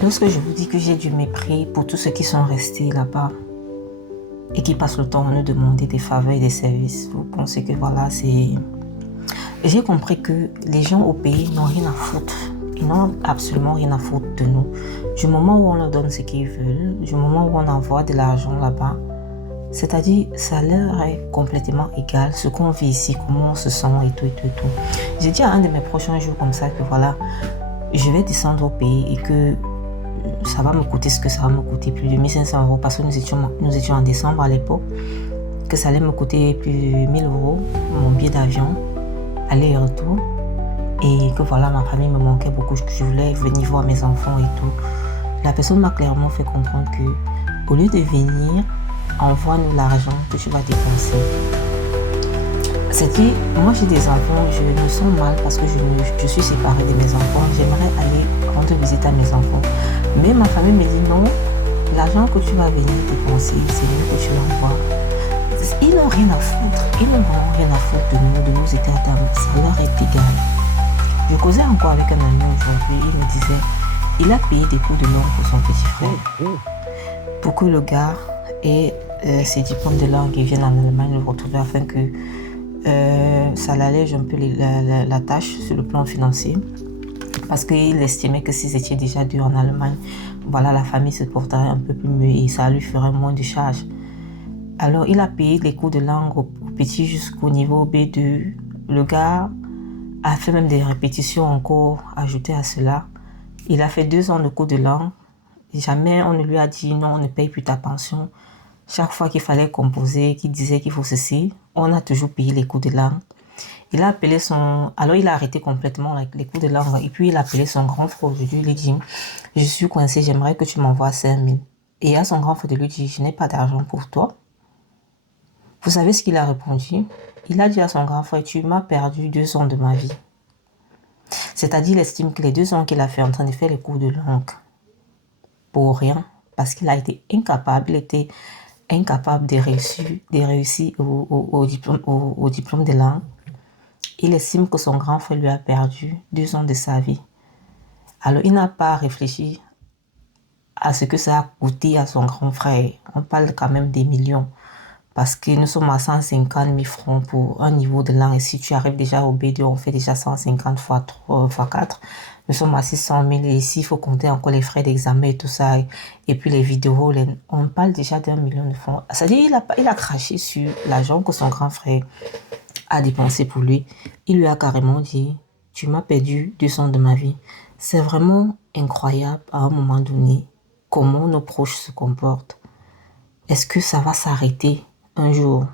Lorsque je vous dis que j'ai du mépris pour tous ceux qui sont restés là-bas et qui passent le temps à nous demander des faveurs et des services, vous pensez que voilà, c'est... J'ai compris que les gens au pays n'ont rien à foutre. Ils n'ont absolument rien à foutre de nous. Du moment où on leur donne ce qu'ils veulent, du moment où on envoie de l'argent là-bas, c'est-à-dire, ça leur est complètement égal ce qu'on vit ici, comment on se sent et tout. J'ai dit à un de mes prochains jours comme ça que voilà, je vais descendre au pays et que ça va me coûter ce que ça va me coûter, plus de 1500 euros, parce que nous étions en décembre à l'époque, que ça allait me coûter plus de 1000 euros, mon billet d'avion, aller et retour, et que voilà, ma famille me manquait beaucoup, que je voulais venir voir mes enfants et tout. La personne m'a clairement fait comprendre que, au lieu de venir, envoie-nous l'argent que tu vas dépenser. C'était, moi j'ai des enfants, je me sens mal parce que je suis séparée de mes enfants. J'aimerais aller rendre visite à mes enfants. Mais ma famille me dit non, l'argent que tu vas venir dépenser, c'est mieux que tu l'envoies. Ils n'ont rien à foutre. Ils n'ont vraiment rien à foutre de nos états d'âme. Ça leur est égal. Je causais encore avec un ami aujourd'hui. Il me disait, il a payé des cours de langue pour son petit frère. Pour que le gars ait ses diplômes de langue et vienne en Allemagne le retrouver afin que ça l'allège un peu la tâche sur le plan financier. Parce qu'il estimait que s'ils étaient déjà deux en Allemagne, voilà, la famille se porterait un peu plus mieux et ça lui ferait moins de charges. Alors, il a payé les cours de langue au petit jusqu'au niveau B2. Le gars a fait même des répétitions encore ajoutées à cela. Il a fait 2 ans de cours de langue. Jamais on ne lui a dit non, on ne paye plus ta pension. Chaque fois qu'il fallait composer, qu'il disait qu'il faut ceci, on a toujours payé les cours de langue. Il a appelé son... Alors, il a arrêté complètement les cours de langue. Et puis, il a appelé son grand frère aujourd'hui. Il lui dit, je suis coincé, j'aimerais que tu m'envoies 5000. Et à son grand frère de lui dire, je n'ai pas d'argent pour toi. Vous savez ce qu'il a répondu? Il a dit à son grand frère, tu m'as perdu 2 ans de ma vie. C'est-à-dire, il estime que les 2 ans qu'il a fait en train de faire les cours de langue, pour rien, parce qu'il a été incapable, il était incapable de réussir au diplôme de langue. Il estime que son grand frère lui a perdu 2 ans de sa vie. Alors, il n'a pas réfléchi à ce que ça a coûté à son grand frère. On parle quand même des millions. Parce que nous sommes à 150 000 francs pour un niveau de langue. Et si tu arrives déjà au B2, on fait déjà 150 fois 3, fois 4. Nous sommes à 600 000. Et ici, il faut compter encore les frais d'examen et tout ça. Et puis les vidéos. On parle déjà d'1 million de francs. C'est-à-dire, il a craché sur l'argent que son grand frère a dépensé pour lui. Il lui a carrément dit, tu m'as perdu 200 de ma vie. C'est vraiment incroyable à un moment donné comment nos proches se comportent. Est-ce que ça va s'arrêter un jour?